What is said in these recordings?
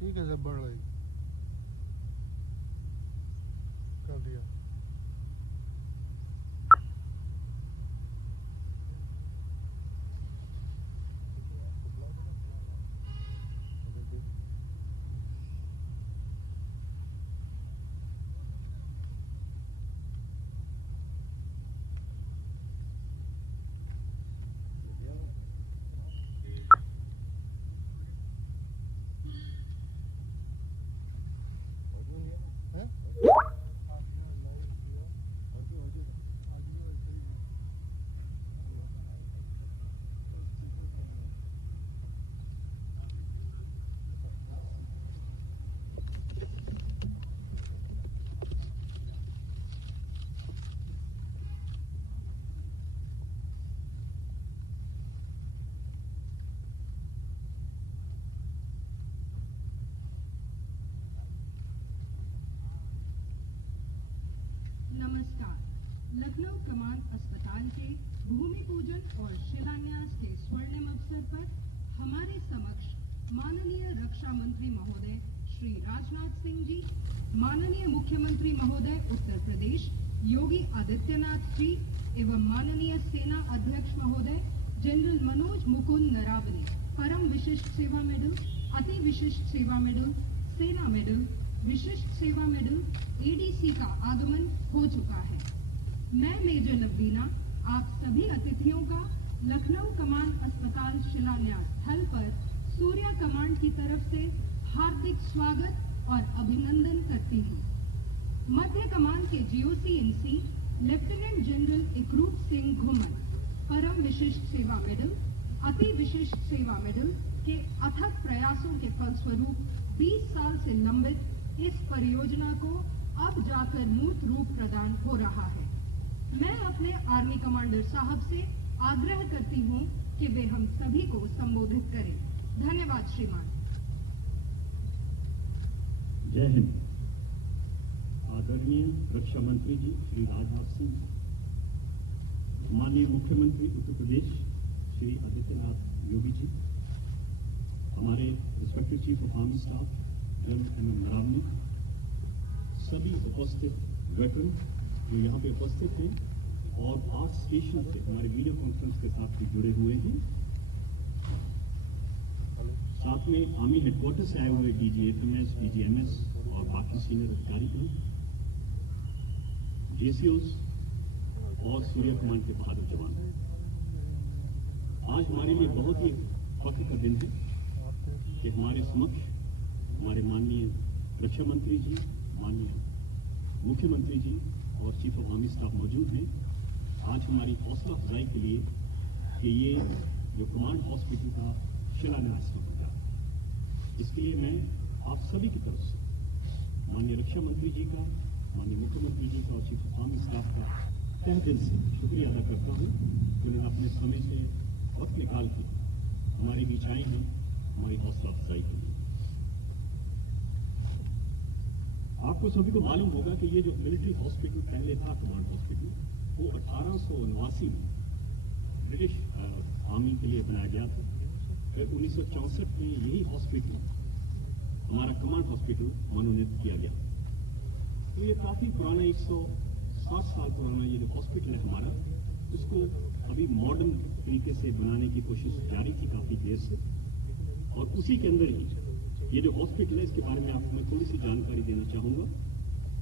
ठीक है सब बढ़ रही कर दिया। नमस्कार। लखनऊ कमान अस्पताल के भूमि पूजन और शिलान्यास के स्वर्णिम अवसर पर हमारे समक्ष माननीय रक्षा मंत्री महोदय श्री राजनाथ सिंह जी, माननीय मुख्यमंत्री महोदय उत्तर प्रदेश योगी आदित्यनाथ जी एवं माननीय सेना अध्यक्ष महोदय जनरल मनोज मुकुंद नरावने परम विशिष्ट सेवा मेडल, अति विशिष्ट सेवा मेडल, सेना मेडल, विशिष्ट सेवा मेडल एडीसी का आगमन हो चुका है। मैं मेजर नवीना आप सभी अतिथियों का लखनऊ कमान अस्पताल शिलान्यास स्थल पर सूर्या कमांड की तरफ से हार्दिक स्वागत और अभिनंदन करती हूँ। मध्य कमान के GOC in C lieutenant general Ekroop Singh घुमन परम विशिष्ट सेवा मेडल, अति विशिष्ट सेवा मेडल के अथक प्रयासों के फलस्वरूप 20 साल से लंबित इस परियोजना को अब जाकर मूर्त रूप प्रदान हो रहा है। मैं अपने आर्मी कमांडर साहब से आग्रह करती हूं कि वे हम सभी को संबोधित करें। धन्यवाद श्रीमान। जय हिंद। आदरणीय रक्षा मंत्री जी श्री राजनाथ सिंह, माननीय मुख्यमंत्री उत्तर प्रदेश श्री आदित्यनाथ योगी जी, हमारे respected chief of army staff general Naravane, सभी उपस्थित वेटरन जो यहाँ पे उपस्थित हैं और 8 स्टेशन से हमारे वीडियो कॉन्फ्रेंस के साथ भी जुड़े हुए हैं, साथ में आर्मी हेडक्वार्टर से आए हुए डीजीएफएमएस, डीजीएमएस और बाकी सीनियर अधिकारी, जेसीओस और सूर्या कमांड के बहादुर जवान। आज हमारे लिए बहुत ही फख्र का दिन है कि हमारे समक्ष हमारे माननीय रक्षा मंत्री जी, माननीय मुख्यमंत्री जी और चीफ ऑफ आर्मी स्टाफ मौजूद हैं। आज हमारी हौसला अफजाई के लिए कि ये जो कमांड हॉस्पिटल का शिलान्यास हो रहा है, इसके लिए मैं आप सभी की तरफ से माननीय रक्षा मंत्री जी का, माननीय मुख्यमंत्री जी का और चीफ ऑफ आर्मी स्टाफ का तहे दिल से शुक्रिया अदा करता हूँ कि उन्होंने अपने समय से वक्त निकाल के हमारे बीच आए हैं हमारी हौसला अफजाई के लिए। आपको सभी को मालूम होगा कि ये जो मिलिट्री हॉस्पिटल पहले था कमांड हॉस्पिटल, वो 1879 में ब्रिटिश आर्मी के लिए बनाया गया था। फिर 1964 में यही हॉस्पिटल हमारा कमांड हॉस्पिटल मनोनीत किया गया। तो ये काफी पुराना 107 साल पुराना ये जो हॉस्पिटल है हमारा, उसको अभी मॉडर्न तरीके से बनाने की कोशिश जारी थी काफी देर से, और उसी के अंदर ही ये जो हॉस्पिटल है इसके बारे में आपको मैं थोड़ी सी जानकारी देना चाहूंगा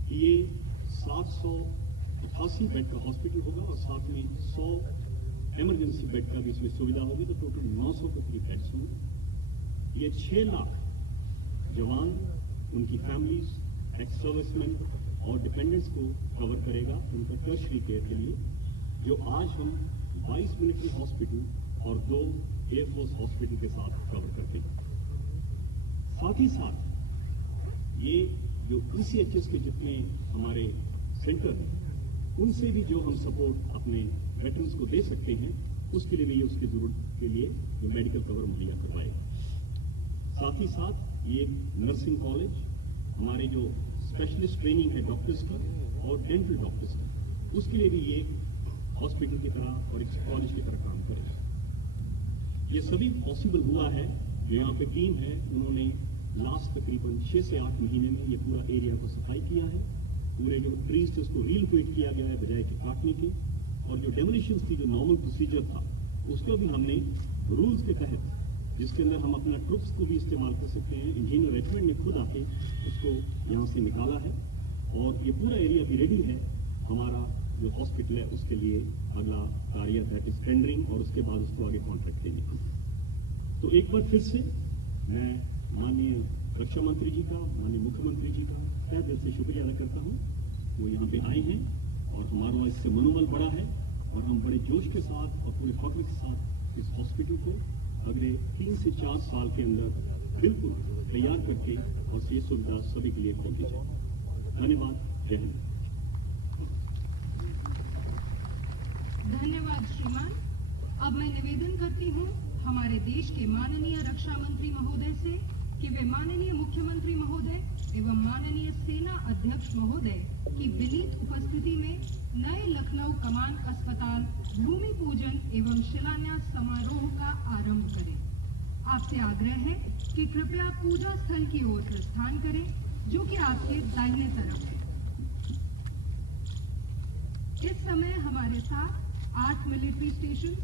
कि ये 788 बेड का हॉस्पिटल होगा और साथ में 100 इमरजेंसी बेड का भी इसमें सुविधा होगी, तो टोटल 900 के करीब बेड्स होंगे। ये 6 लाख जवान, उनकी फैमिलीज, एक्स सर्विसमैन और डिपेंडेंट्स को कवर करेगा उनका टर्शरी केयर के लिए, जो आज हम 22 मिलिट्री हॉस्पिटल और 2 एयरफोर्स हॉस्पिटल के साथ कवर करते हैं। साथ ही साथ ये जो ECHS के जितने हमारे सेंटर हैं, उनसे भी जो हम सपोर्ट अपने वेटरन्स को दे सकते हैं, उसके लिए भी ये उसकी जरूरत के लिए जो मेडिकल कवर मुहैया करवाएगा। साथ ही साथ ये नर्सिंग कॉलेज, हमारे जो स्पेशलिस्ट ट्रेनिंग है डॉक्टर्स की और डेंटल डॉक्टर्स की, उसके लिए भी ये हॉस्पिटल की तरह और एक कॉलेज की तरह काम करेगा। ये सभी पॉसिबल हुआ है, जो यहाँ पे टीम है उन्होंने लास्ट तकरीबन 6 से 8 महीने में ये पूरा एरिया को सफाई किया है। पूरे जो ट्रीज थे उसको रीलोकेट किया गया है बजाय के काटने के, और जो डेमोलिशन की जो नॉर्मल प्रोसीजर था उसको भी हमने रूल्स के तहत, जिसके अंदर हम अपना ट्रुप्स को भी इस्तेमाल कर सकते हैं, इंजीनियर रेजिमेंट ने खुद आके उसको यहाँ से निकाला है और ये पूरा एरिया भी रेडी है। हमारा जो हॉस्पिटल है उसके लिए अगला कार्य दैट इज टेंडरिंग और उसके बाद उसको आगे कॉन्ट्रैक्ट देने का। तो एक बार फिर से मैं माननीय रक्षा मंत्री जी का, माननीय मुख्यमंत्री जी का तहे दिल से शुक्रिया अदा करता हूँ। वो यहाँ पे आए हैं और हमारा इससे मनोबल बढ़ा है और हम बड़े जोश के साथ और पूरे फख्र के साथ इस हॉस्पिटल को अगले 3 से 4 साल के अंदर बिल्कुल तैयार करके और ये सुविधा सभी के लिए खोल दी जाए। धन्यवाद। जय हिंद। धन्यवाद श्रीमान। अब मैं निवेदन करती हूँ हमारे देश के माननीय रक्षा मंत्री महोदय से कि वे माननीय मुख्यमंत्री महोदय एवं माननीय सेना अध्यक्ष महोदय की विनीत उपस्थिति में नए लखनऊ कमान अस्पताल भूमि पूजन एवं शिलान्यास समारोह का आरंभ करें। आपसे आग्रह है कि कृपया पूजा स्थल की ओर प्रस्थान करें, जो कि आपके दाहिने तरफ है। इस समय हमारे साथ 8 मिलिट्री स्टेशन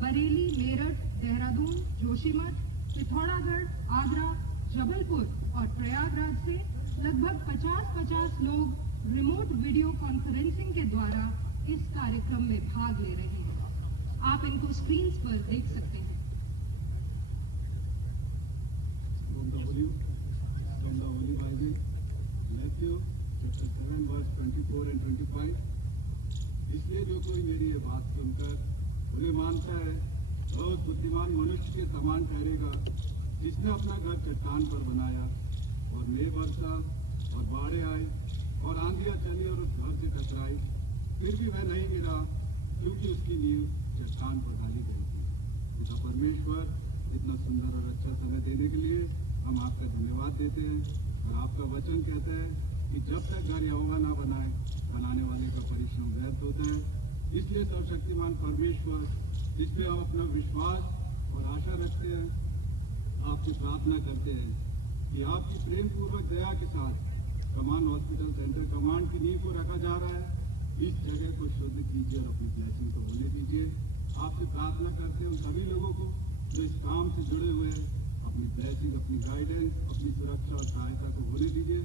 बरेली, मेरठ, देहरादून, जोशीमठ, पिथौरागढ़, आगरा, जबलपुर और प्रयागराज से लगभग 50 लोग रिमोट वीडियो कॉन्फ्रेंसिंग के द्वारा इस कार्यक्रम में भाग ले रहे हैं। आप इनको स्क्रीन पर देख सकते हैं। इसलिए जो कोई मेरी ये बात सुनकर उन्हें मानता है बहुत बुद्धिमान मनुष्य के समान ठहरेगा, जिसने अपना घर चट्टान पर बनाया और मेघ बरसा और बाढ़ें आई और आंधियां चली और उस घर से टकराई, फिर भी वह नहीं गिरा क्योंकि उसकी नींव चट्टान पर डाली गई थी। पिता परमेश्वर, इतना सुंदर और अच्छा समय देने के लिए हम आपका धन्यवाद देते हैं। और आपका वचन कहता है कि जब तक घर यहोवा ना बनाए, बनाने वाले का परिश्रम व्यर्थ होता है। इसलिए सर्वशक्तिमान परमेश्वर, जिसपे हम अपना विश्वास और आशा रखते हैं, आपसे प्रार्थना करते हैं कि आपकी प्रेम पूर्वक दया के साथ कमान हॉस्पिटल सेंटर कमांड की नींव को रखा जा रहा है। इस जगह को शुद्ध कीजिए और अपनी ब्लेसिंग को होने दीजिए। आपसे प्रार्थना करते हैं उन सभी लोगों को जो इस काम से जुड़े हुए हैं, अपनी ब्लेसिंग, अपनी गाइडेंस, अपनी सुरक्षा और सहायता को होने दीजिए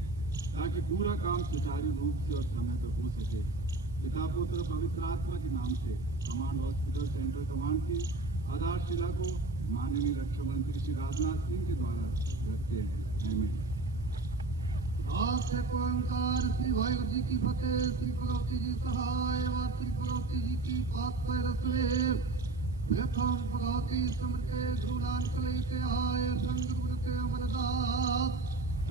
ताकि पूरा काम सुचारू रूप से और समय पर हो सके। पिता, पुत्र, पवित्र आत्मा के नाम से कमांड हॉस्पिटल सेंटर कमांड की आधारशिला को माननीय रक्षा मंत्री श्री राजनाथ सिंह के द्वारा रखते हैं। ओंकार श्री वाहिगुरु जी की फतेह। श्री भगवती जी सहाय व श्री भगवती जी की पाक पैरसवे प्रथम भगवती समृते गुरु नानक लेते आए संग गुरुते अमरदास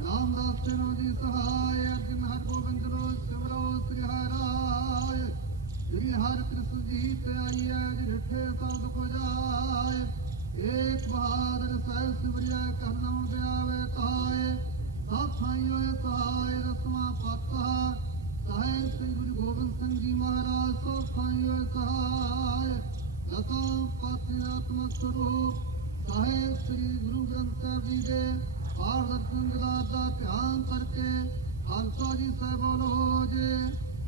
रामदास सेनो जी सहाय अर्जुन हर गोविंद रो शिवरो श्री हराय श्री हर कृष्ण जी ते आइए जिठे सब को जाए एक बहादुर सहस शिवरिया कहना दयावे ताए सब साइयों सहाय रसमा पाता सहाय श्री गुरु गोविंद सिंह जी महाराज सब साइयों सहाय लता पात्मात्मक स्वरूप सहाय श्री गुरु ग्रंथ साहब जी दे पार दर्शन का ध्यान करके खालसा जी से बोलो जे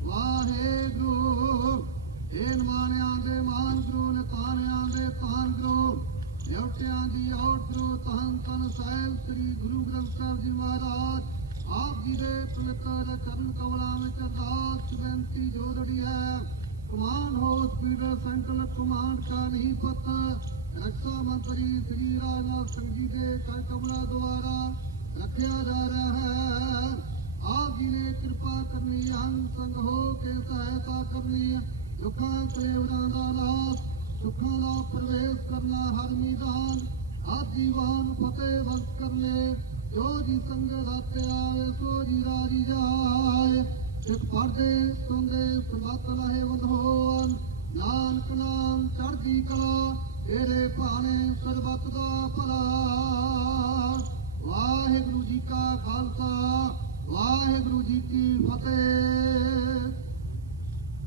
वाहे गुरु एन माने आंदे मान गुरु ने ताने आंदे तान गुरु देवटियां दी आउट गुरु तहन तन साहिब श्री गुरु ग्रंथ साहब जी महाराज आप जी दे पवित्र चरण कमला में अरदास बेनती जोड़ी है। कमांड हॉस्पिटल सेंट्रल कमांड का नहीं पता रक्षा मंत्री श्री राजनाथ सिंह जी के कर कमला द्वारा रखा जा रहा है। आप जी ने कृपा करनी, हम संग हो के सहायता करनी, दुखा कलेवरां दा नाश सुखों का प्रवेश करना हर मैदान आप जीवन फतेह बख्श करने जो जी संग राते आवे सो जी राजी जाए एक पढ़दे सुनदे सुबत लहे वधोन नानक नाम चढ़दी कला तेरे भाने सरबत दा भला। वाहिगुरु जी का खालसा वाहिगुरु जी की फतेह।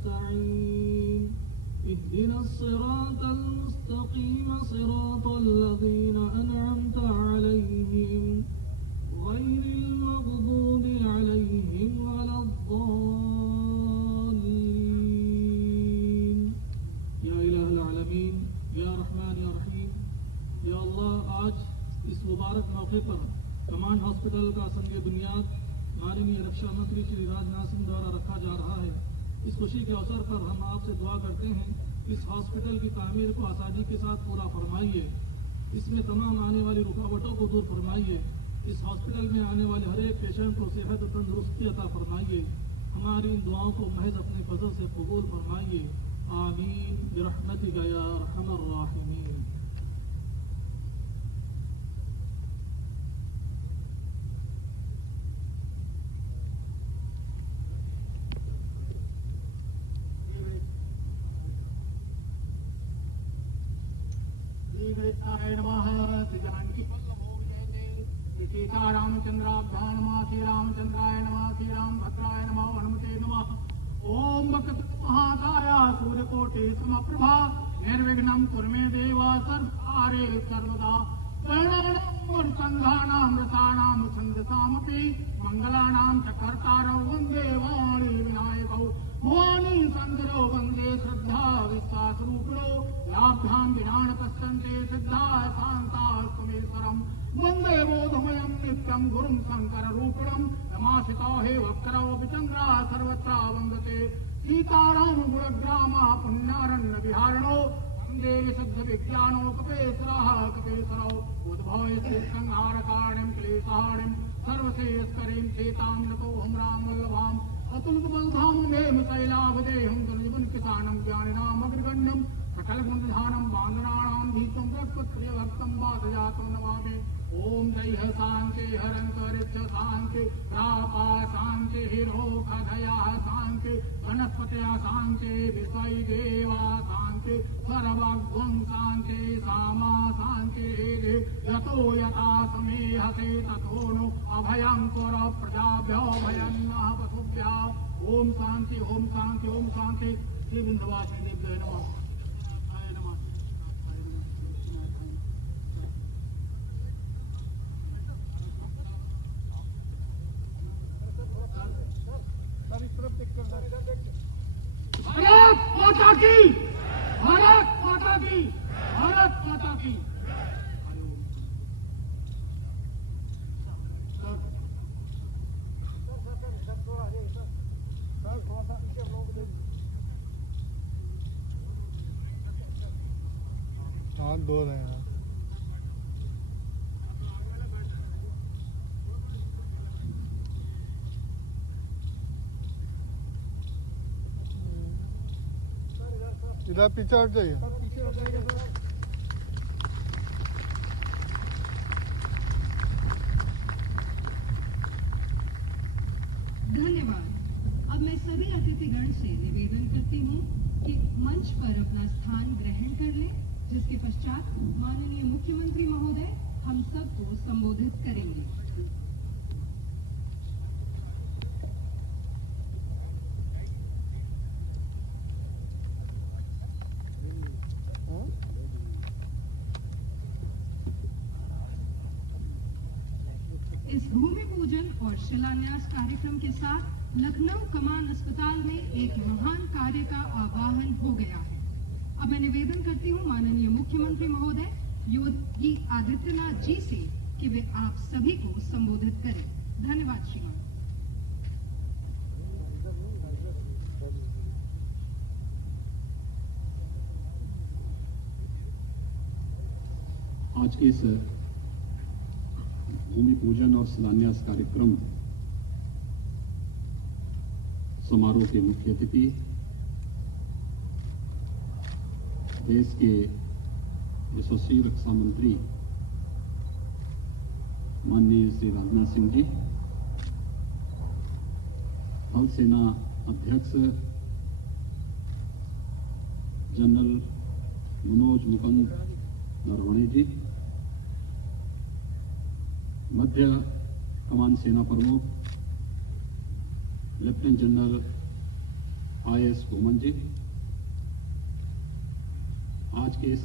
नस्तईन इहदिना सिरातल मुस्तकीम सिरातल लज़ीना अनअमता अलैहिम गैरिल मग़दूबि अलैहिम वलद्दाल्लीन। या इलाहल आलमीन, या रहमान या रहीम, या अल्लाह, आज इस मुबारक मौके पर कमांड हॉस्पिटल का संग बुनियाद माननीय रक्षा मंत्री श्री राजनाथ सिंह द्वारा रखा जा रहा है। इस खुशी के अवसर पर हम आपसे दुआ करते हैं, इस हॉस्पिटल की तामीर को आसानी के साथ पूरा फरमाइए, इसमें तमाम आने वाली रुकावटों को दूर फरमाइए, इस हॉस्पिटल में आने वाले हर एक पेशेंट को सेहत और तंदुरुस्ती अता फरमाइए। हमारी इन दुआओं को महज अपने फजल से कबूल फरमाइए। आमीन बिरहमतिका या अरहमर राहिमीन। श्रीकृष्णाय नमः। श्री जानकी सीतारामचंद्राभ्यां नमः। श्री रामचंद्राय नमः। श्री रामभद्राय नमः। हनुमते नमः। ओम वक्रतुण्डमहाकाय सूर्यकोटि समप्रभा निर्विघ्नं कुरु मे देव सर्वकार्ये सर्वदा। कर्णानां रसानां छन्दसामपि मंगलानां च कर्तारौ वन्दे वाणी विनायकौ भवानी शंकरो वन्दे श्रद्धा विश्वासरूपिणो याभ्यां विना न पश्यन्ते सिद्धा शान्ता सुमेश्वरम् वन्दे बोधमयं नित्यं गुरुं शङ्कररूपिणं रमाशितो हे वक्रौ विचन्द्रा सर्वत्र वन्दते सीताराम गुणग्रामः पुण्यारण्य विहारिणो वन्दे विशुद्धविज्ञानो कपेश्वरः कपेश्वरौ उद्भवयति संहारकारिणीं क्लेशहारिणीं सर्वशेषकरीं सीतां नतोऽहं रामवल्लभाम् अतुलितबलधामं शैलाभदेहं दुर्जीवन किसानं ज्ञानिनाम् अग्रगण्यं सकलगुणधानं बान्धनानां भीतं रक्तप्रियभक्तं बाधजातं नमामि। ओम जय शांति हरंतरिक्ष शांति प्रापा शांति हिरोखधया शांति वनस्पतया शांति विषय देवा शांति सर्वगुण शांति सामा शांति यतो यथा समेहसे ततो नो अभयं कुर प्रजाभ्यो भयन्नः पशुभ्यः। ओम शांति ओम शांति ओम शांति। श्री विंध्यवासिनी देव्यै नमः। भारत माता की, भारत माता की, भारत माता की। हाथ धो रहे हैं। इधर पीछे हट जाइए। धन्यवाद। अब मैं सभी अतिथिगण से निवेदन करती हूँ कि मंच पर अपना स्थान ग्रहण कर लें, जिसके पश्चात माननीय मुख्यमंत्री महोदय हम सबको संबोधित करेंगे। इस भूमि पूजन और शिलान्यास कार्यक्रम के साथ लखनऊ कमान अस्पताल में एक महान कार्य का आवाहन हो गया है। अब मैं निवेदन करती हूँ माननीय मुख्यमंत्री महोदय योगी आदित्यनाथ जी से कि वे आप सभी को संबोधित करें। धन्यवाद श्रीमान। आज के इस भूमि पूजन और शिलान्यास कार्यक्रम समारोह के मुख्य अतिथि देश के यशस्वी रक्षा मंत्री माननीय श्री राजनाथ सिंह जी, थल सेना अध्यक्ष जनरल मनोज मुकुंद नरवणे जी, मध्य कमान सेना प्रमुख लेफ्टिनेंट जनरल IAS भूमन जी, आज के इस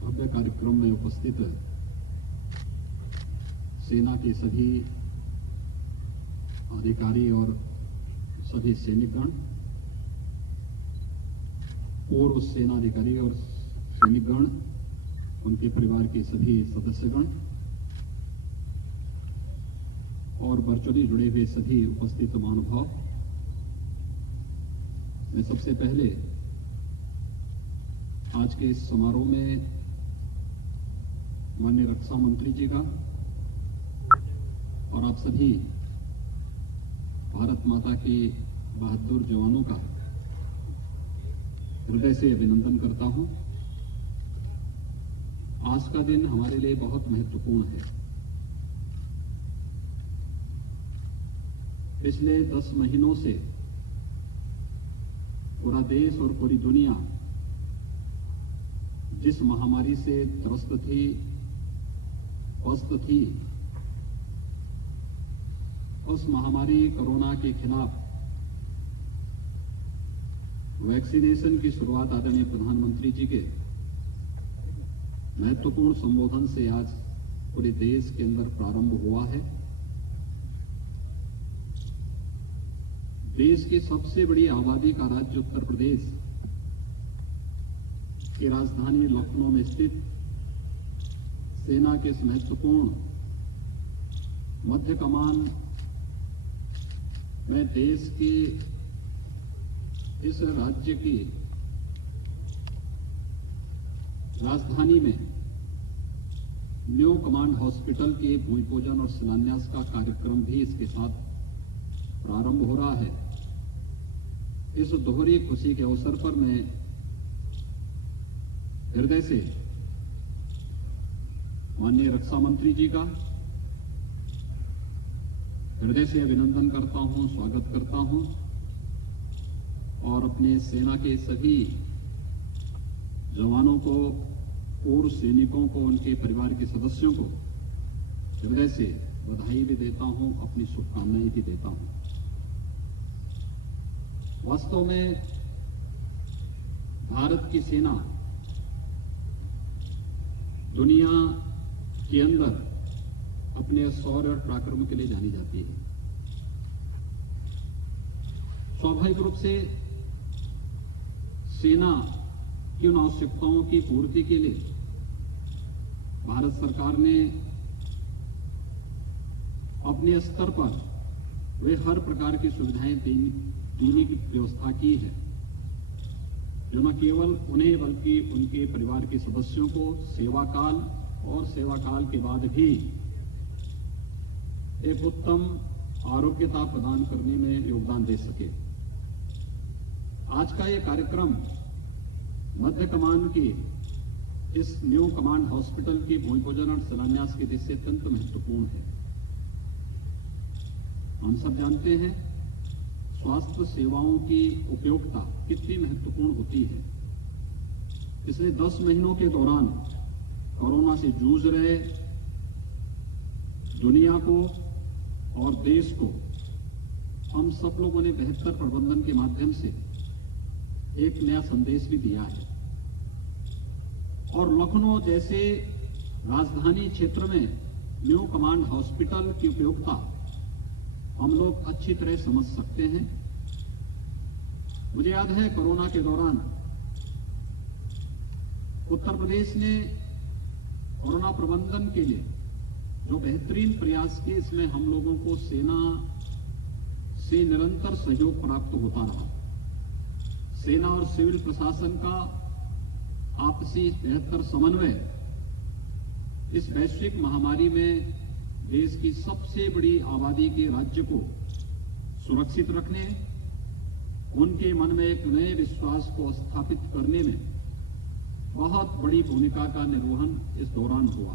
भव्य कार्यक्रम में उपस्थित सेना के सभी अधिकारी और सभी सैनिकगण, पूर्व सेना अधिकारी और सैनिकगण, उनके परिवार के सभी सदस्यगण और वर्चुअली जुड़े हुए सभी उपस्थित महानुभाव, मैं सबसे पहले आज के इस समारोह में माननीय रक्षा मंत्री जी का और आप सभी भारत माता के बहादुर जवानों का हृदय से अभिनंदन करता हूं। आज का दिन हमारे लिए बहुत महत्वपूर्ण है। पिछले 10 महीनों से पूरा देश और पूरी दुनिया जिस महामारी से त्रस्त थी, पस्त थी, उस महामारी कोरोना के खिलाफ वैक्सीनेशन की शुरुआत आदरणीय प्रधानमंत्री जी के महत्वपूर्ण संबोधन से आज पूरे देश के अंदर प्रारंभ हुआ है। देश की सबसे बड़ी आबादी का राज्य उत्तर प्रदेश की राजधानी लखनऊ में स्थित सेना के इस महत्वपूर्ण मध्य कमान में देश के इस राज्य की राजधानी में न्यू कमांड हॉस्पिटल के भूमि पूजन और शिलान्यास का कार्यक्रम भी इसके साथ प्रारंभ हो रहा है। इस दोहरी खुशी के अवसर पर मैं हृदय से माननीय रक्षा मंत्री जी का हृदय से अभिनंदन करता हूं, स्वागत करता हूं और अपने सेना के सभी जवानों को, पूर्व सैनिकों को, उनके परिवार के सदस्यों को हृदय से बधाई भी देता हूं, अपनी शुभकामनाएं भी देता हूं। वास्तव में भारत की सेना दुनिया के अंदर अपने शौर्य और पराक्रम के लिए जानी जाती है। स्वाभाविक रूप से सेना की उन आवश्यकताओं की पूर्ति के लिए भारत सरकार ने अपने स्तर पर वे हर प्रकार की सुविधाएं देने की व्यवस्था की है, जो न केवल उन्हें बल्कि उनके परिवार के सदस्यों को सेवा काल और सेवा काल के बाद भी एक उत्तम आरोग्यता प्रदान करने में योगदान दे सके। आज का ये कार्यक्रम मध्य कमान के इस न्यू कमांड हॉस्पिटल के भूमि पूजन और शिलान्यास के दृष्टि से अत्यंत महत्वपूर्ण है। हम सब जानते हैं स्वास्थ्य सेवाओं की उपयोगिता कितनी महत्वपूर्ण होती है। पिछले 10 महीनों के दौरान कोरोना से जूझ रहे दुनिया को और देश को हम सब लोगों ने बेहतर प्रबंधन के माध्यम से एक नया संदेश भी दिया है और लखनऊ जैसे राजधानी क्षेत्र में न्यू कमांड हॉस्पिटल की उपयोगिता हम लोग अच्छी तरह समझ सकते हैं। मुझे याद है कोरोना के दौरान उत्तर प्रदेश ने कोरोना प्रबंधन के लिए जो बेहतरीन प्रयास किए, इसमें हम लोगों को सेना से निरंतर सहयोग प्राप्त होता रहा। सेना और सिविल प्रशासन का आपसी बेहतर समन्वय इस वैश्विक महामारी में देश की सबसे बड़ी आबादी के राज्य को सुरक्षित रखने, उनके मन में एक नए विश्वास को स्थापित करने में बहुत बड़ी भूमिका का निर्वहन इस दौरान हुआ।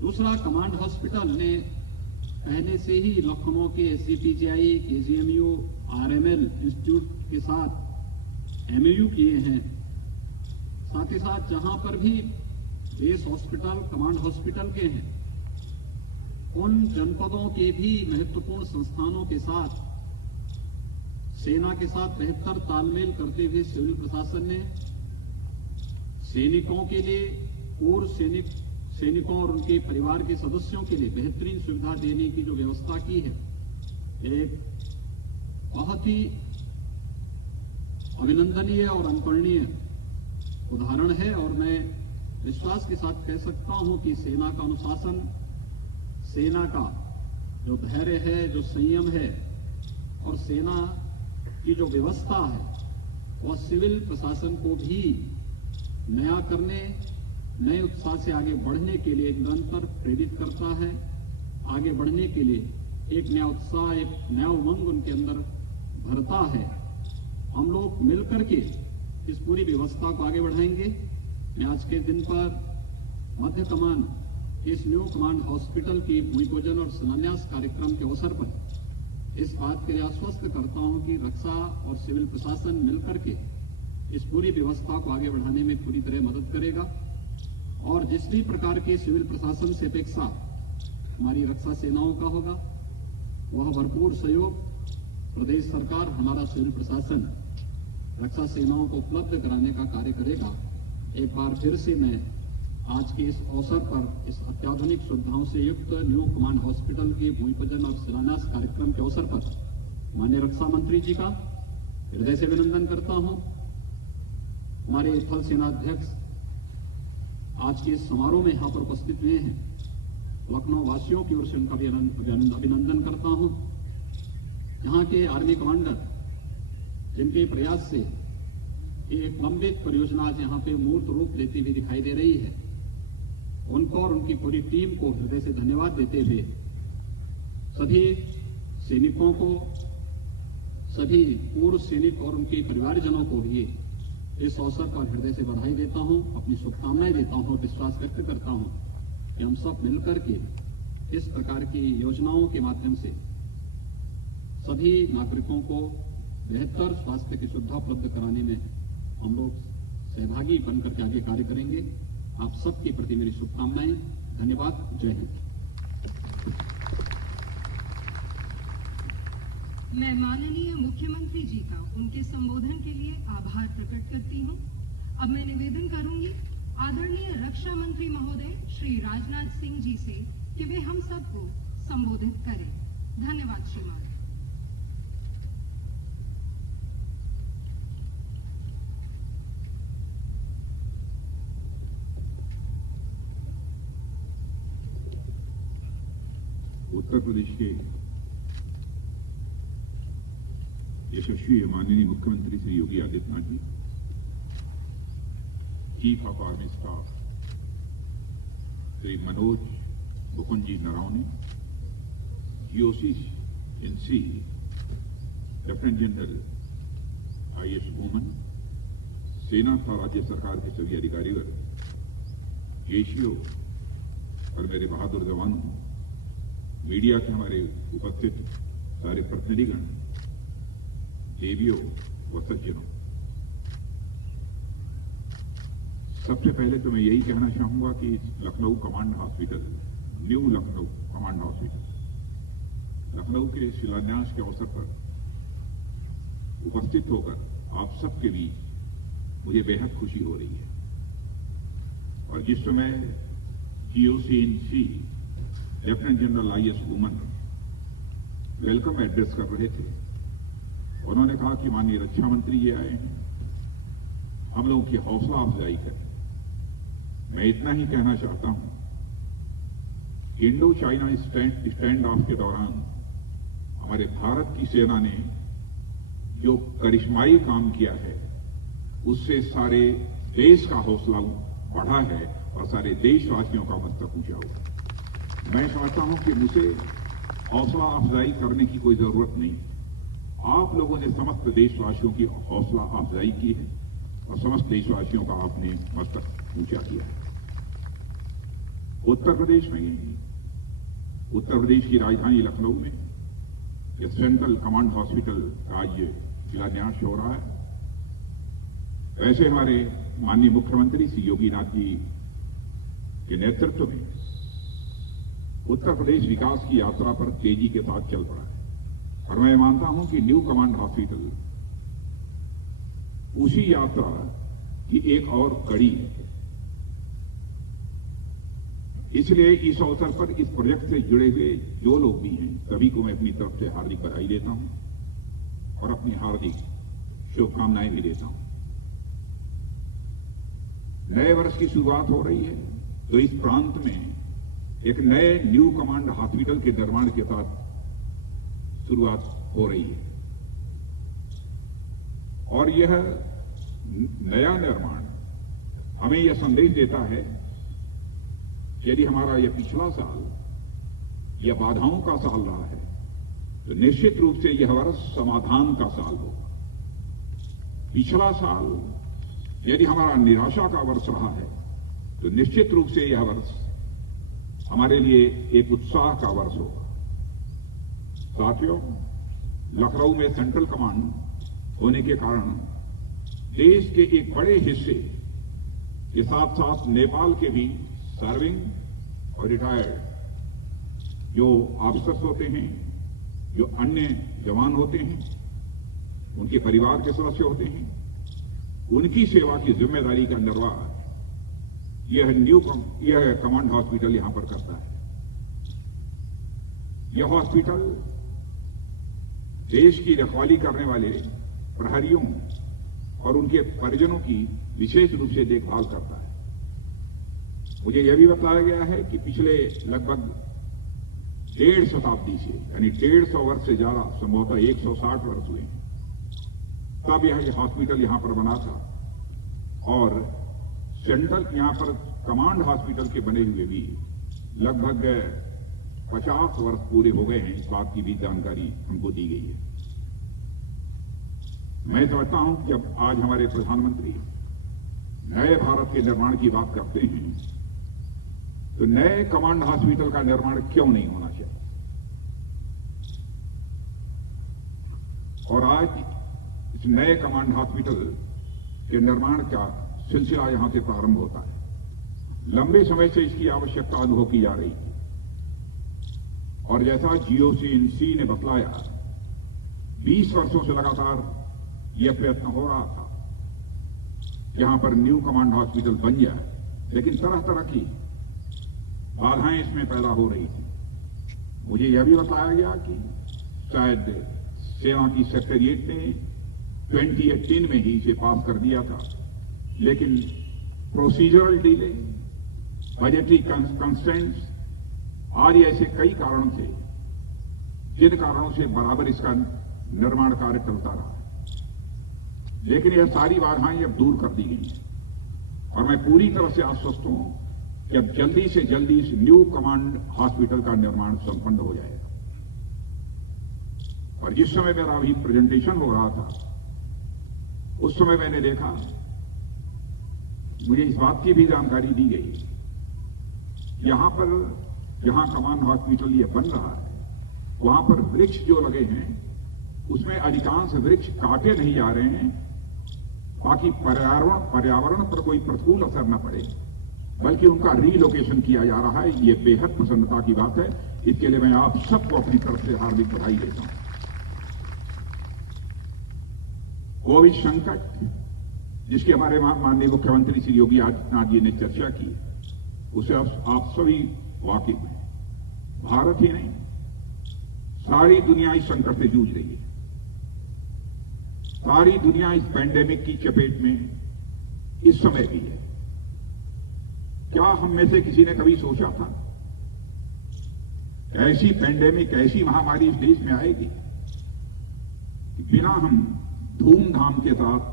दूसरा, कमांड हॉस्पिटल ने पहले से ही लखनऊ के SCPGI, KGMU, RML इंस्टीट्यूट के साथ MOU किए हैं। साथ ही साथ जहां पर भी बेस हॉस्पिटल कमांड हॉस्पिटल के हैं, उन जनपदों के भी महत्वपूर्ण संस्थानों के साथ सेना के साथ बेहतर तालमेल करते हुए सिविल प्रशासन ने सैनिकों के लिए, पूर्व सैनिकों और उनके परिवार के सदस्यों के लिए बेहतरीन सुविधा देने की जो व्यवस्था की है, एक बहुत ही अभिनंदनीय और अनुकरणीय उदाहरण है। और मैं विश्वास के साथ कह सकता हूं कि सेना का अनुशासन, सेना का जो धैर्य है, जो संयम है और सेना की जो व्यवस्था है, वह सिविल प्रशासन को भी नया करने, नए उत्साह से आगे बढ़ने के लिए निरंतर प्रेरित करता है। आगे बढ़ने के लिए एक नया उत्साह, एक नया उमंग उनके अंदर भरता है। हम लोग मिलकर के इस पूरी व्यवस्था को आगे बढ़ाएंगे। मैं आज के दिन पर मध्य कमान इस न्यू कमांड हॉस्पिटल की भूमि पूजन और शिलान्यास कार्यक्रम के अवसर पर इस बात के लिए आश्वस्त करता हूं कि रक्षा और सिविल प्रशासन मिलकर के इस पूरी व्यवस्था को आगे बढ़ाने में पूरी तरह मदद करेगा। और जिस भी प्रकार के सिविल प्रशासन से अपेक्षा हमारी रक्षा सेनाओं का होगा, वह भरपूर सहयोग प्रदेश सरकार, हमारा सिविल प्रशासन रक्षा सेनाओं को उपलब्ध कराने का कार्य करेगा। एक बार फिर से मैं आज के इस अवसर पर इस अत्याधुनिक सुविधाओं से युक्त न्यू कमांड हॉस्पिटल के भूमि पूजन और शिलान्यास कार्यक्रम के अवसर पर माननीय रक्षा मंत्री जी का हृदय से अभिनंदन करता हूं। हमारे थल सेनाध्यक्ष आज के इस समारोह में यहां पर उपस्थित हुए हैं। लखनऊ वासियों की ओर से उनका भी अभिनंदन करता हूं। यहां के आर्मी कमांडर जिनके प्रयास से एक लंबित परियोजना आज यहां पे मूर्त रूप लेती हुई दिखाई दे रही है, उनको और उनकी पूरी टीम को हृदय से धन्यवाद देते हुए सभी सैनिकों को, सभी पूर्व सैनिक और उनके परिवारजनों को भी इस अवसर पर हृदय से बधाई देता हूं, अपनी शुभकामनाएं देता हूं, विश्वास व्यक्त करता हूं कि हम सब मिलकर के इस प्रकार की योजनाओं के माध्यम से सभी नागरिकों को बेहतर स्वास्थ्य की सुविधा उपलब्ध कराने में हम लोग सहभागी बनकर के आगे कार्य करेंगे। आप सबके प्रति मेरी शुभकामनाएं। धन्यवाद। जय हिंद। मैं माननीय मुख्यमंत्री जी का उनके संबोधन के लिए आभार प्रकट करती हूं। अब मैं निवेदन करूंगी आदरणीय रक्षा मंत्री महोदय श्री राजनाथ सिंह जी से कि वे हम सबको संबोधित करें। धन्यवाद श्रीमान। उत्तर प्रदेश के यशस्वी माननीय मुख्यमंत्री Shri Yogi Adityanath ji, chief of army staff Shri Manoj Mukund ji Naravane, GOC in C lieutenant general IAS woman, सेना तथा राज्य सरकार के सभी अधिकारीगण, जेसीओ और मेरे बहादुर जवानों, मीडिया के हमारे उपस्थित सारे प्रतिनिधिगण, देवियों व सज्जनों, सबसे पहले तो मैं यही कहना चाहूंगा कि Lucknow command hospital, new Lucknow command hospital, Lucknow के शिलान्यास के अवसर पर उपस्थित होकर आप सबके बीच मुझे बेहद खुशी हो रही है। और जिस समय GOC in C lieutenant general IAS woman welcome address कर रहे थे, उन्होंने कहा कि माननीय रक्षा मंत्री जी आए हैं, हम लोगों की हौसला अफजाई करें। मैं इतना ही कहना चाहता हूं कि इंडो चाइना स्टैंड ऑफ के दौरान हमारे भारत की सेना ने जो करिश्माई काम किया है, उससे सारे देश का हौसला बढ़ा है और सारे देशवासियों का मस्तक ऊंचा हुआ। मैं समझता हूं कि मुझे हौसला अफजाई करने की कोई जरूरत नहीं। आप लोगों ने समस्त देशवासियों की हौसला अफजाई की है और समस्त देशवासियों का आपने मस्तक ऊंचा किया है। उत्तर प्रदेश में ही, उत्तर प्रदेश की राजधानी लखनऊ में यह सेंट्रल कमांड हॉस्पिटल का आज शिलान्यास हो रहा है। वैसे हमारे माननीय मुख्यमंत्री श्री योगीनाथ जी के नेतृत्व में उत्तर प्रदेश विकास की यात्रा पर तेजी के साथ चल पड़ा है। और मैं मानता हूं कि न्यू कमांड हॉस्पिटल उसी यात्रा की एक और कड़ी है। इसलिए इस अवसर पर इस प्रोजेक्ट से जुड़े हुए जो लोग भी हैं सभी को मैं अपनी तरफ से हार्दिक बधाई देता हूं और अपनी हार्दिक शुभकामनाएं भी देता हूं। नए वर्ष की शुरुआत हो रही है तो इस प्रांत में एक नए न्यू कमांड हॉस्पिटल के निर्माण के साथ शुरुआत हो रही है और यह नया निर्माण हमें यह संदेश देता है यदि हमारा यह पिछला साल यह बाधाओं का साल रहा है तो निश्चित रूप से यह वर्ष समाधान का साल होगा। पिछला साल यदि हमारा निराशा का वर्ष रहा है तो निश्चित रूप से यह वर्ष हमारे लिए एक उत्साह का वर्ष होगा। साथियों, लखनऊ में सेंट्रल कमांड होने के कारण देश के एक बड़े हिस्से के साथ साथ नेपाल के भी सर्विंग और रिटायर्ड जो ऑफिसर्स होते हैं, जो अन्य जवान होते हैं, उनके परिवार के सदस्य होते हैं, उनकी सेवा की जिम्मेदारी का निर्वाह यह कमांड हॉस्पिटल यहां पर करता है। यह हॉस्पिटल देश की रखवाली करने वाले प्रहरियों और उनके परिजनों की विशेष रूप से देखभाल करता है। मुझे यह भी बताया गया है कि पिछले लगभग 1.5 शताब्दी से यानी 150 वर्ष से ज्यादा, संभवतः 160 वर्ष हुए हैं, तब यह हॉस्पिटल यहां पर बना था और सेंट्रल यहां पर कमांड हॉस्पिटल के बने हुए भी लगभग 50 वर्ष पूरे हो गए हैं। इस बात की भी जानकारी हमको दी गई है। मैं समझता हूं कि जब आज हमारे प्रधानमंत्री नए भारत के निर्माण की बात करते हैं तो नए कमांड हॉस्पिटल का निर्माण क्यों नहीं होना चाहिए। और आज इस नए कमांड हॉस्पिटल के निर्माण का सिलसिला यहां से प्रारंभ होता है। लंबे समय से इसकी आवश्यकता अनुभव की जा रही थी और जैसा GOC/INC ने बतलाया 20 वर्षों से लगातार यह प्रयत्न हो रहा था यहां पर न्यू कमांड हॉस्पिटल बन जाए, लेकिन तरह तरह की बाधाएं इसमें पैदा हो रही थी। मुझे यह भी बताया गया कि शायद सेना की सेक्रेटरीट ने 2018 में ही इसे पास कर दिया था, लेकिन प्रोसीजरल डिले, बजटरी कंस्ट्रेंट्स आदि ऐसे कई कारणों से, जिन कारणों से बराबर इसका निर्माण कार्य चलता रहा है, लेकिन यह सारी बाधाएं अब दूर कर दी गई हैं और मैं पूरी तरह से आश्वस्त हूं कि अब जल्दी से जल्दी इस न्यू कमांड हॉस्पिटल का निर्माण संपन्न हो जाएगा। और जिस समय मेरा अभी प्रेजेंटेशन हो रहा था उस समय मैंने देखा, मुझे इस बात की भी जानकारी दी गई यहां पर जहां कमांड हॉस्पिटल ये बन रहा है वहां पर वृक्ष जो लगे हैं उसमें अधिकांश वृक्ष काटे नहीं जा रहे हैं ताकि पर्यावरण पर कोई प्रतिकूल असर न पड़े, बल्कि उनका रीलोकेशन किया जा रहा है। ये बेहद प्रसन्नता की बात है। इसके लिए मैं आप सबको अपनी तरफ से हार्दिक बधाई देता हूं। कोविड संकट जिसकी हमारे माननीय मुख्यमंत्री श्री योगी आदित्यनाथ जी ने चर्चा की, उसे आप सभी वाकिफ हैं। भारत ही नहीं, सारी दुनिया इस संकट से जूझ रही है। सारी दुनिया इस पैंडेमिक की चपेट में इस समय भी है। क्या हम में से किसी ने कभी सोचा था ऐसी पैंडेमिक, ऐसी महामारी इस देश में आएगी कि बिना हम धूमधाम के साथ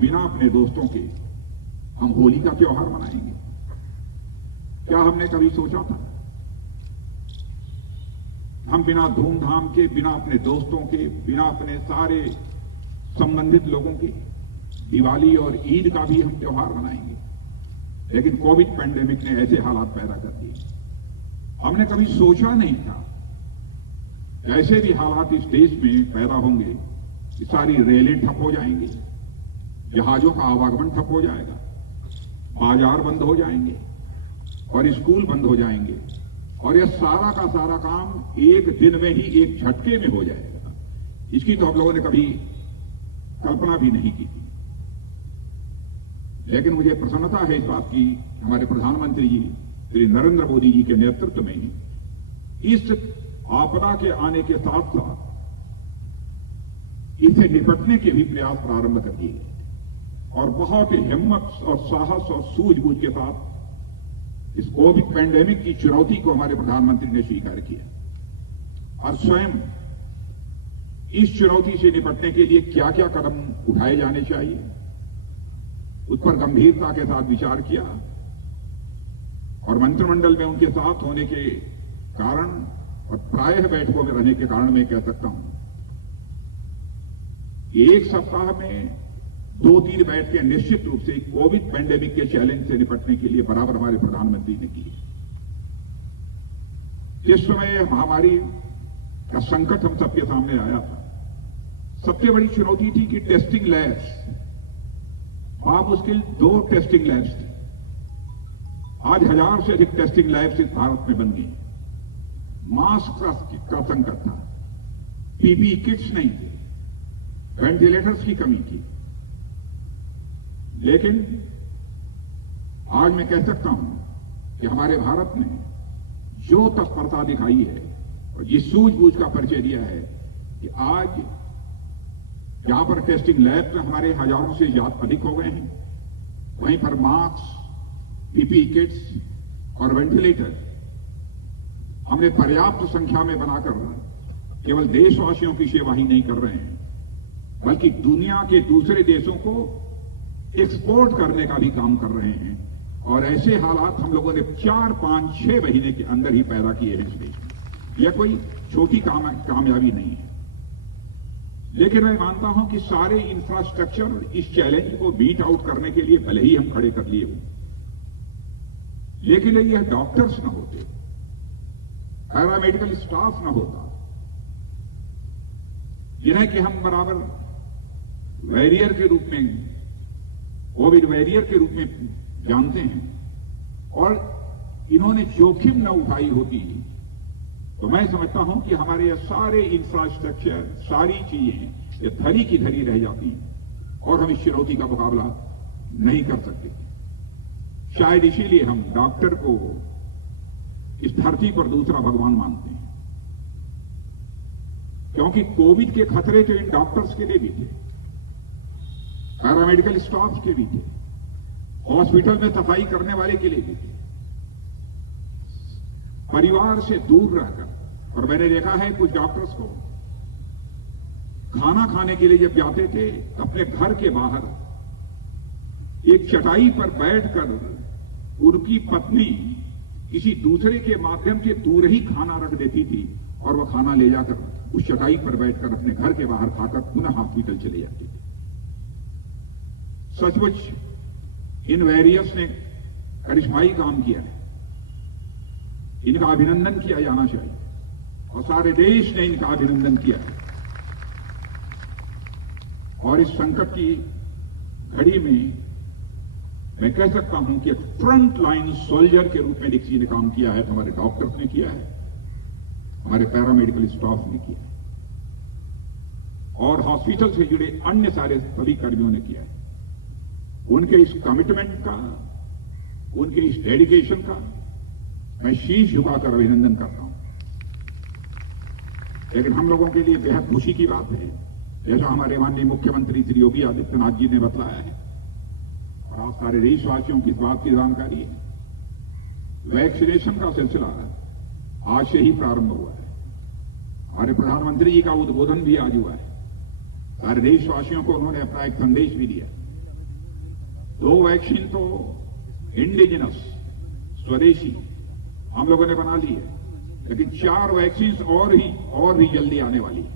बिना अपने दोस्तों के हम होली का त्योहार मनाएंगे? क्या हमने कभी सोचा था हम बिना धूमधाम के, बिना अपने दोस्तों के, बिना अपने सारे संबंधित लोगों के दिवाली और ईद का भी हम त्योहार मनाएंगे? लेकिन कोविड पैंडेमिक ने ऐसे हालात पैदा कर दिए, हमने कभी सोचा नहीं था ऐसे भी हालात इस देश में पैदा होंगे कि सारी रेलें ठप हो जाएंगी, जहाजों का आवागमन ठप हो जाएगा, बाजार बंद हो जाएंगे और स्कूल बंद हो जाएंगे और यह सारा का सारा काम एक दिन में ही, एक झटके में हो जाएगा। इसकी तो हम लोगों ने कभी कल्पना भी नहीं की थी। लेकिन मुझे प्रसन्नता है इस बात की, हमारे प्रधानमंत्री जी श्री नरेंद्र मोदी जी के नेतृत्व में इस आपदा के आने के साथ साथ इससे निपटने के भी प्रयास प्रारंभ कर दिए गए और बहुत ही हिम्मत और साहस और सूझबूझ के साथ इस कोविड पैंडेमिक की चुनौती को हमारे प्रधानमंत्री ने स्वीकार किया और स्वयं इस चुनौती से निपटने के लिए क्या क्या कदम उठाए जाने चाहिए उस पर गंभीरता के साथ विचार किया और मंत्रिमंडल में उनके साथ होने के कारण और प्रायः बैठकों में रहने के कारण मैं कह सकता हूं कि एक सप्ताह में 2-3 बैठकें निश्चित रूप से कोविड पैंडेमिक के चैलेंज से निपटने के लिए बराबर हमारे प्रधानमंत्री ने की। जिस समय महामारी का संकट हम सबके सामने आया था, सबसे बड़ी चुनौती थी कि टेस्टिंग लैब्स, मुश्किल 2 टेस्टिंग लैब्स थे। आज 1000 से अधिक टेस्टिंग लैब्स इस भारत में बन गई। मास्क का संकट था, पीपीई किट्स नहीं थे, वेंटिलेटर्स की कमी थी। लेकिन आज मैं कह सकता हूं कि हमारे भारत ने जो तत्परता दिखाई है और जिस सूझबूझ का परिचय दिया है कि आज जहां पर टेस्टिंग लैब में हमारे हजारों से अधिक हो गए हैं, वहीं पर मास्क, पीपीई किट्स और वेंटिलेटर हमने पर्याप्त संख्या में बनाकर केवल देशवासियों की सेवा ही नहीं कर रहे हैं, बल्कि दुनिया के दूसरे देशों को एक्सपोर्ट करने का भी काम कर रहे हैं। और ऐसे हालात हम लोगों ने 4, 5, 6 महीने के अंदर ही पैदा किए हैं इस देश में। यह कोई छोटी कामयाबी नहीं है। लेकिन मैं मानता हूं कि सारे इंफ्रास्ट्रक्चर इस चैलेंज को बीट आउट करने के लिए भले ही हम खड़े कर लिए हों, लेकिन यह डॉक्टर्स न होते, पैरामेडिकल स्टाफ न होता, जिन्हें कि हम बराबर वॉरियर के रूप में, कोविड वॉरियर के रूप में जानते हैं, और इन्होंने जोखिम न उठाई होती, तो मैं समझता हूं कि हमारे ये सारे इंफ्रास्ट्रक्चर, सारी चीजें ये धरी की धरी रह जाती हैं और हम इस चुनौती का मुकाबला नहीं कर सकते। शायद इसीलिए हम डॉक्टर को इस धरती पर दूसरा भगवान मानते हैं, क्योंकि कोविड के खतरे तो इन डॉक्टर्स के लिए भी थे, पैरामेडिकल स्टाफ के भी थे, हॉस्पिटल में सफाई करने वाले के लिए भी थे, परिवार से दूर रहकर। और मैंने देखा है कुछ डॉक्टर्स को खाना खाने के लिए जब जाते थे, अपने घर के बाहर एक चटाई पर बैठकर उनकी पत्नी किसी दूसरे के माध्यम से दूर ही खाना रख देती थी और वह खाना ले जाकर उस चटाई पर बैठकर अपने घर के बाहर खाकर पुनः हॉस्पिटल चले जाते थे। सचमुच इन वॉरियर्स ने करिश्माई काम किया है, इनका अभिनंदन किया जाना चाहिए और सारे देश ने इनका अभिनंदन किया है। और इस संकट की घड़ी में मैं कह सकता हूं कि एक फ्रंट लाइन सोल्जर के रूप में किसी ने काम किया है, तो हमारे डॉक्टर्स ने किया है, हमारे पैरामेडिकल स्टाफ ने किया है और हॉस्पिटल से जुड़े अन्य सारे सभी कर्मियों ने किया है। उनके इस कमिटमेंट का, उनके इस डेडिकेशन का मैं शीश झुकाकर अभिनंदन करता हूं। लेकिन हम लोगों के लिए बेहद खुशी की बात है, जैसा हमारे माननीय मुख्यमंत्री श्री योगी आदित्यनाथ जी ने बताया है और आप सारे देशवासियों की इस बात की जानकारी है, वैक्सीनेशन का सिलसिला आज से ही प्रारंभ हुआ है। हमारे प्रधानमंत्री जी का उद्बोधन भी आज हुआ है, सारे देशवासियों को उन्होंने अपना एक संदेश भी दिया। 2 वैक्सीन तो इंडिजिनस, स्वदेशी हम लोगों ने बना ली है, लेकिन 4 वैक्सीन और भी जल्दी आने वाली है।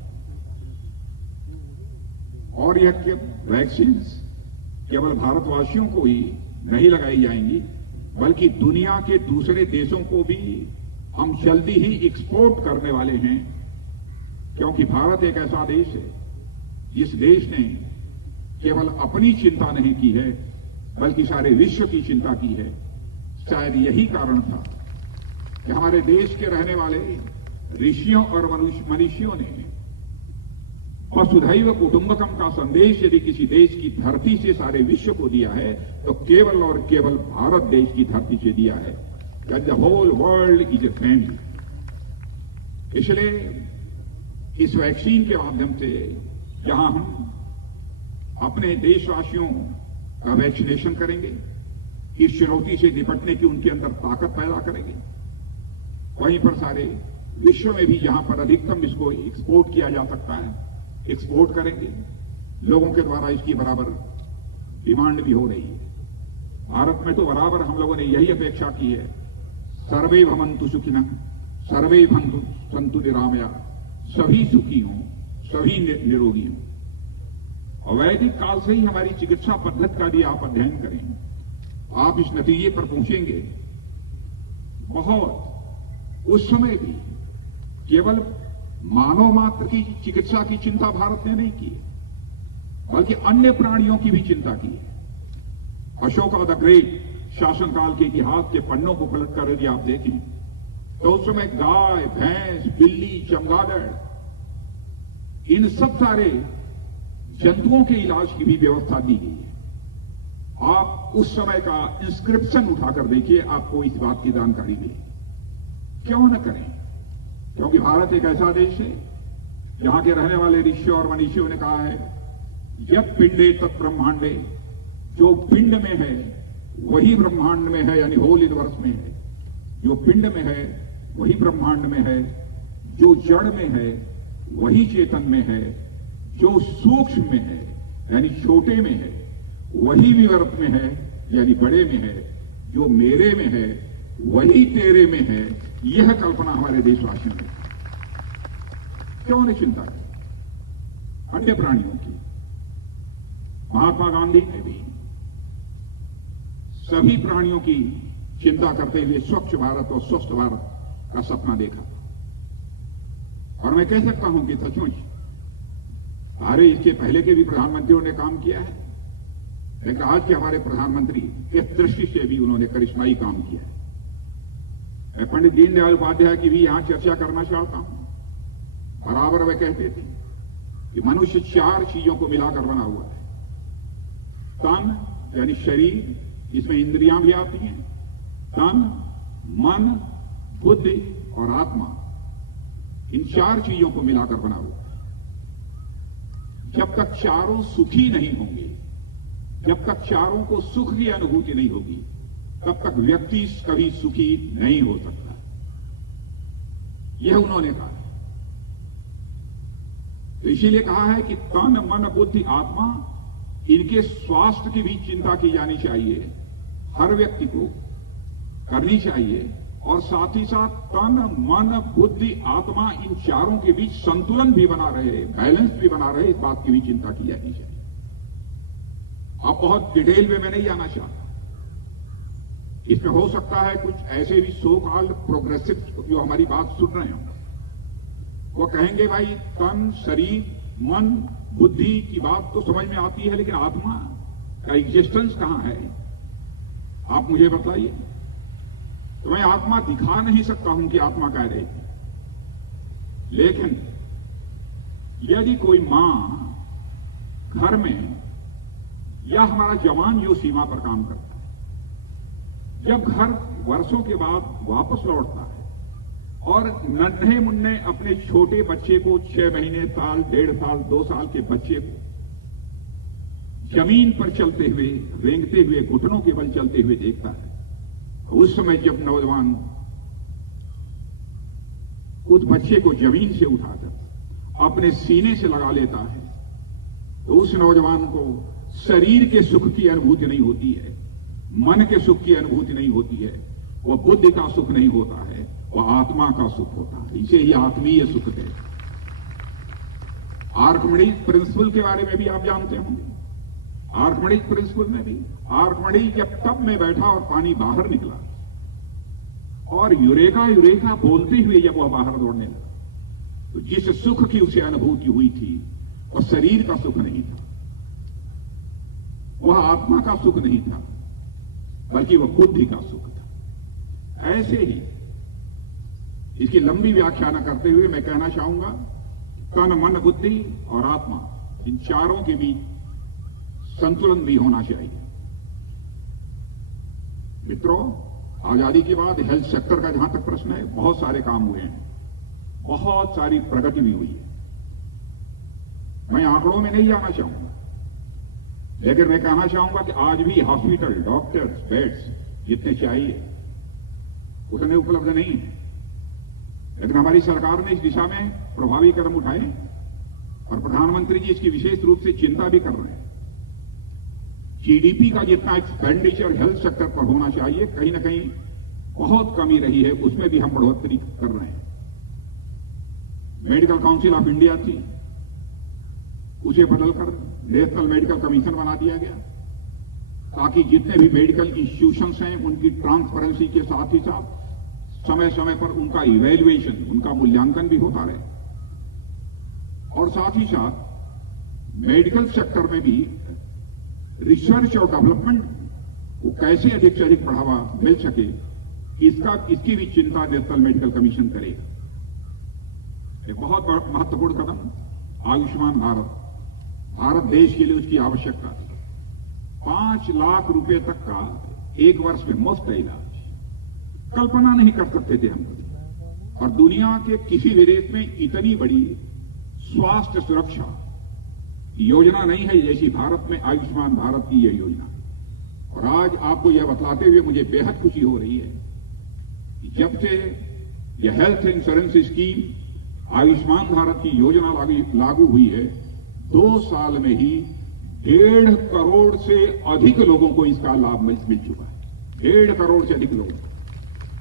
और यह वैक्सीन केवल भारतवासियों को ही नहीं लगाई जाएंगी, बल्कि दुनिया के दूसरे देशों को भी हम जल्दी ही एक्सपोर्ट करने वाले हैं, क्योंकि भारत एक ऐसा देश है जिस देश ने केवल अपनी चिंता नहीं की है, बल्कि सारे विश्व की चिंता की है। शायद यही कारण था कि हमारे देश के रहने वाले ऋषियों और मनुष्यों ने वसुधैव कुटुंबकम का संदेश यदि किसी देश की धरती से सारे विश्व को दिया है तो केवल और केवल भारत देश की धरती से दिया है। The whole world is a family. इसलिए इस वैक्सीन के माध्यम से जहां हम अपने देशवासियों का वैक्सीनेशन करेंगे, इस चुनौती से निपटने की उनके अंदर ताकत पैदा करेंगे, वहीं पर सारे विश्व में भी जहां पर अधिकतम इसको एक्सपोर्ट किया जा सकता है एक्सपोर्ट करेंगे। लोगों के द्वारा इसकी बराबर डिमांड भी हो रही है। भारत में तो बराबर हम लोगों ने यही अपेक्षा की है, सर्वे भवन्तु सुखिनः सर्वे भवन्तु सन्तु निरामया, सभी सुखी हों, सभी निरोगी हों। और वैदिक काल से ही हमारी चिकित्सा पद्धति का भी आप अध्ययन करें, आप इस नतीजे पर पहुंचेंगे। बहुत उस समय भी केवल मानव मात्र की चिकित्सा की चिंता भारत ने नहीं की, बल्कि अन्य प्राणियों की भी चिंता की है। अशोका द ग्रेट शासनकाल के इतिहास के पन्नों को पलटकर यदि आप देखें तो उस समय गाय, भैंस, बिल्ली, चमगादड़, इन सब सारे जंतुओं के इलाज की भी व्यवस्था दी गई है। आप उस समय का इंस्क्रिप्शन उठाकर देखिए, आपको इस बात की जानकारी मिलेगी। क्यों न करें? क्योंकि भारत एक ऐसा देश है जहां के रहने वाले ऋषियों और मनीषियों ने कहा है, यत् पिंडे तत् ब्रह्मांडे, जो पिंड में है वही ब्रह्मांड में है, यानी होल यूनिवर्स में है। जो पिंड में है वही ब्रह्मांड में है, जो जड़ में है वही चेतन में है, जो सूक्ष्म में है यानी छोटे में है वही विवर्त में है यानी बड़े में है, जो मेरे में है वही तेरे में है। यह कल्पना हमारे देशवासियों ने क्यों नहीं चिंता की अन्य प्राणियों की? महात्मा गांधी ने भी सभी प्राणियों की चिंता करते हुए स्वच्छ भारत और स्वस्थ भारत का सपना देखा। और मैं कह सकता हूं कि सचमुच सारे इसके पहले के भी प्रधानमंत्रियों ने काम किया है, लेकिन आज के हमारे प्रधानमंत्री इस दृष्टि से भी उन्होंने करिश्माई काम किया है। मैं पंडित दीनदयाल उपाध्याय की भी यहां चर्चा करना चाहता हूं। बराबर वे कहते थे कि मनुष्य 4 चीजों को मिलाकर बना हुआ है। तन यानी शरीर, इसमें इंद्रियां भी आती हैं, तन, मन, बुद्धि और आत्मा, इन 4 चीजों को मिलाकर बना हुआ है। जब तक चारों सुखी नहीं होंगे, जब तक चारों को सुख की अनुभूति नहीं होगी, तब तक व्यक्ति कभी सुखी नहीं हो सकता। यह उन्होंने कहा है। तो इसीलिए कहा है कि तन, मन, बुद्धि, आत्मा, इनके स्वास्थ्य की भी चिंता की जानी चाहिए, हर व्यक्ति को करनी चाहिए। और साथ ही साथ तन, मन, बुद्धि, आत्मा, इन चारों के बीच संतुलन भी बना रहे, बैलेंस भी बना रहे, इस बात की भी चिंता की जानी चाहिए। अब बहुत डिटेल में मैं नहीं जाना चाहता, इसमें हो सकता है कुछ ऐसे भी सो कॉल्ड प्रोग्रेसिव जो हमारी बात सुन रहे हो, वो कहेंगे भाई तन, शरीर, मन, बुद्धि की बात तो समझ में आती है, लेकिन आत्मा का एग्जिस्टेंस कहां है? आप मुझे बताइए। तो मैं आत्मा दिखा नहीं सकता हूं कि आत्मा कह रही थी, लेकिन यदि कोई मां घर में या हमारा जवान जो सीमा पर काम करता है, जब घर वर्षों के बाद वापस लौटता है और नन्हे मुन्ने अपने छोटे बच्चे को 6 महीने, साल, 1.5 साल, 2 साल के बच्चे को जमीन पर चलते हुए, रेंगते हुए, घुटनों के बल चलते हुए देखता है, उस समय जब नौजवान उस बच्चे को जमीन से उठाकर अपने सीने से लगा लेता है, तो उस नौजवान को शरीर के सुख की अनुभूति नहीं होती है, मन के सुख की अनुभूति नहीं होती है, वह बुद्धि का सुख नहीं होता है, वह आत्मा का सुख होता है। इसे ही आत्मीय सुख है। आर्किमिडीज प्रिंसिपल के बारे में भी आप जानते होंगे। आर्किमिडीज प्रिंसिपल में भी आर्किमिडीज जब टब में बैठा और पानी बाहर निकला और यूरेका यूरेका बोलते हुए जब वह बाहर दौड़ने लगा, तो जिस सुख की उसे अनुभूति हुई थी वह शरीर का सुख नहीं था, वह आत्मा का सुख नहीं था, बल्कि वह बुद्धि का सुख था। ऐसे ही इसकी लंबी व्याख्या न करते हुए मैं कहना चाहूंगा तन मन बुद्धि और आत्मा, इन चारों के बीच संतुलन भी होना चाहिए। मित्रों, आजादी के बाद हेल्थ सेक्टर का जहां तक प्रश्न है, बहुत सारे काम हुए हैं, बहुत सारी प्रगति भी हुई है। मैं आंकड़ों में नहीं जाना चाहूंगा, लेकिन मैं कहना चाहूंगा कि आज भी हॉस्पिटल, डॉक्टर्स, बेड्स जितने चाहिए उतने उपलब्ध नहीं है। लेकिन हमारी सरकार ने इस दिशा में प्रभावी कदम उठाए और प्रधानमंत्री जी इसकी विशेष रूप से चिंता भी कर रहे हैं। जीडीपी का जितना एक्सपेंडिचर हेल्थ सेक्टर पर होना चाहिए, कहीं ना कहीं बहुत कमी रही है, उसमें भी हम बढ़ोतरी कर रहे हैं। मेडिकल काउंसिल ऑफ इंडिया थी, उसे बदलकर नेशनल मेडिकल कमीशन बना दिया गया, ताकि जितने भी मेडिकल इंस्टीट्यूशंस हैं उनकी ट्रांसपेरेंसी के साथ ही साथ समय समय पर उनका इवैल्यूएशन, उनका मूल्यांकन भी होता रहे। और साथ ही साथ मेडिकल सेक्टर में भी रिसर्च और डेवलपमेंट को कैसे अधिक से अधिक बढ़ावा मिल सके, इसकी भी चिंता नेशनल मेडिकल कमीशन करेगा। एक बहुत महत्वपूर्ण कदम आयुष्मान भारत, भारत देश के लिए उसकी आवश्यकता थी। 5 लाख रुपए तक का एक वर्ष में मुफ्त इलाज, कल्पना नहीं कर सकते थे हम कभी। और दुनिया के किसी भी देश में इतनी बड़ी स्वास्थ्य सुरक्षा योजना नहीं है जैसी भारत में आयुष्मान भारत की यह योजना। और आज आपको यह बतलाते हुए मुझे बेहद खुशी हो रही है कि जब से यह health insurance scheme Ayushman Bharat की योजना लागू हुई है, 2 साल में ही 1.5 करोड़ से अधिक लोगों को इसका लाभ मिल चुका है। 1.5 करोड़ से अधिक लोगों,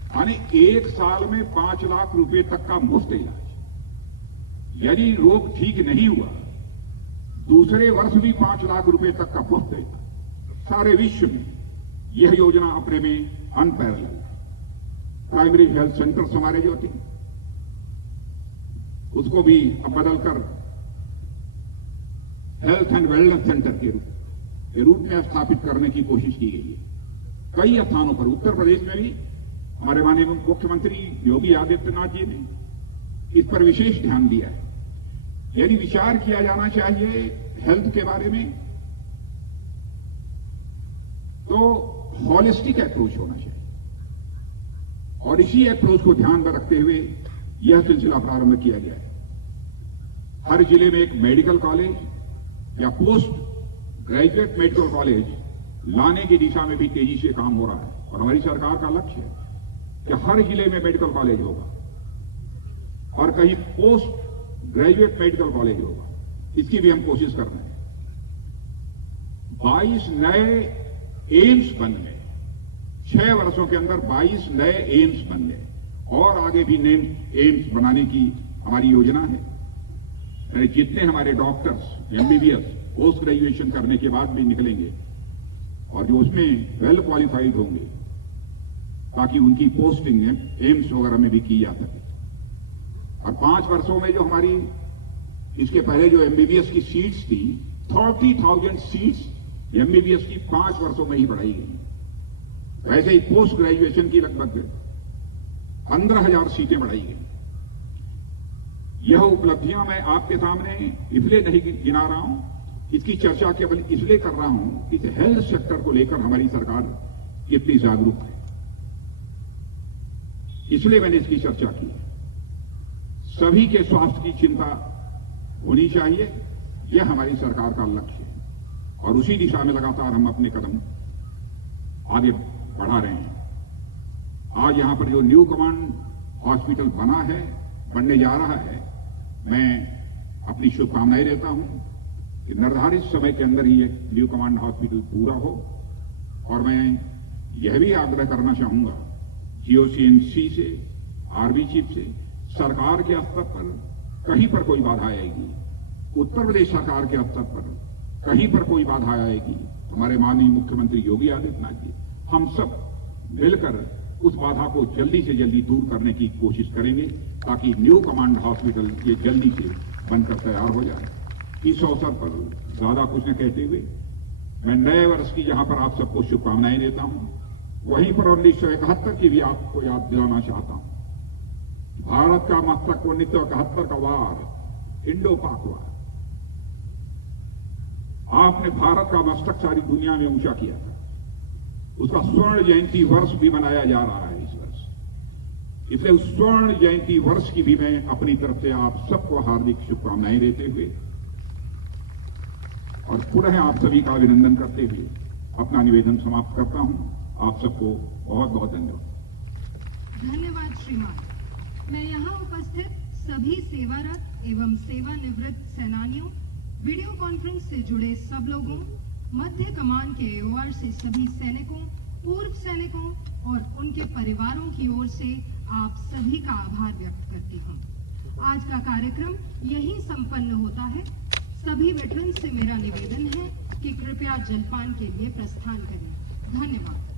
यानी 1 साल में 5 लाख रुपए तक का मुफ्त इलाज। यदि रोग ठीक नहीं हुआ, दूसरे वर्ष भी 5 लाख रुपए तक का मुफ्त इलाज। सारे विश्व में यह योजना अपने में अनपैरेलल है। प्राइमरी हेल्थ सेंटर्स हमारे जो थे, उसको भी अब बदलकर हेल्थ एंड वेलनेस सेंटर के रूप में स्थापित करने की कोशिश की गई है। कई स्थानों पर, उत्तर प्रदेश में भी हमारे माननीय मुख्यमंत्री योगी आदित्यनाथ जी ने इस पर विशेष ध्यान दिया है। यदि विचार किया जाना चाहिए हेल्थ के बारे में, तो हॉलिस्टिक अप्रोच होना चाहिए। और इसी अप्रोच को ध्यान में रखते हुए यह सिलसिला प्रारंभ किया गया है। हर जिले में एक मेडिकल कॉलेज या पोस्ट ग्रेजुएट मेडिकल कॉलेज लाने की दिशा में भी तेजी से काम हो रहा है। और हमारी सरकार का लक्ष्य है कि हर जिले में मेडिकल कॉलेज होगा और कहीं पोस्ट ग्रेजुएट मेडिकल कॉलेज होगा। इसकी भी हम कोशिश कर रहे हैं। 22 नए एम्स बन गए, 6 वर्षों के अंदर 22 नए एम्स बन गए और आगे भी नए एम्स बनाने की हमारी योजना है। यानी जितने हमारे डॉक्टर्स एमबीबीएस पोस्ट ग्रेजुएशन करने के बाद भी निकलेंगे और जो उसमें वेल क्वालिफाइड होंगे, ताकि उनकी पोस्टिंग एम्स वगैरह में भी की जा सके। और 5 वर्षों में जो हमारी इसके पहले जो एमबीबीएस की सीट्स थी, 30,000 सीट्स एमबीबीएस की 5 वर्षों में ही बढ़ाई गई। वैसे ही पोस्ट ग्रेजुएशन की लगभग 15,000 सीटें बढ़ाई गई। यह उपलब्धियां मैं आपके सामने इसलिए नहीं गिना रहा हूं, इसकी चर्चा केवल इसलिए कर रहा हूं कि हेल्थ सेक्टर को लेकर हमारी सरकार कितनी जागरूक है, इसलिए मैंने इसकी चर्चा की है। सभी के स्वास्थ्य की चिंता होनी चाहिए, यह हमारी सरकार का लक्ष्य है और उसी दिशा में लगातार हम अपने कदम आगे बढ़ा रहे हैं। आज यहां पर जो न्यू कमांड हॉस्पिटल बना है, बनने जा रहा है, मैं अपनी शुभकामनाएं देता हूं कि निर्धारित समय के अंदर ही यह न्यू कमांड हॉस्पिटल पूरा हो। और मैं यह भी आग्रह करना चाहूंगा जीओसीएनसी से, आर्मी चीफ से, सरकार के स्तर पर कहीं पर कोई बाधा आएगी, उत्तर प्रदेश सरकार के स्तर पर कहीं पर कोई बाधा आएगी, हमारे माननीय मुख्यमंत्री योगी आदित्यनाथ जी हम सब मिलकर उस बाधा को जल्दी से जल्दी दूर करने की कोशिश करेंगे, ताकि न्यू कमांड हॉस्पिटल ये जल्दी से बनकर तैयार हो जाए। इस अवसर पर ज्यादा कुछ न कहते हुए मैं नए वर्ष की जहां पर आप सबको शुभकामनाएं देता हूं, वहीं पर 1971 की भी आपको याद दिलाना चाहता हूं। भारत का मस्तक 1971 का वार इंडो पाक वार। आपने भारत का मस्तक सारी दुनिया में ऊंचा किया था। उसका स्वर्ण जयंती वर्ष भी मनाया जा रहा है इस वर्ष। इसलिए उस स्वर्ण जयंती वर्ष की भी मैं अपनी तरफ से आप सबको हार्दिक शुभकामनाएं देते हुए और पुनः आप सभी का अभिनंदन करते हुए अपना निवेदन समाप्त करता हूं। आप सबको बहुत बहुत धन्यवाद। धन्यवाद श्रीमान। मैं यहाँ उपस्थित सभी सेवारत एवं सेवानिवृत्त सेनानियों, वीडियो कॉन्फ्रेंस से जुड़े सब लोगों, मध्य कमान के एओआर से सभी सैनिकों, पूर्व सैनिकों और उनके परिवारों की ओर से आप सभी का आभार व्यक्त करती हूँ। आज का कार्यक्रम यहीं संपन्न होता है। सभी वेटरन से मेरा निवेदन है कि कृपया जलपान के लिए प्रस्थान करें। धन्यवाद।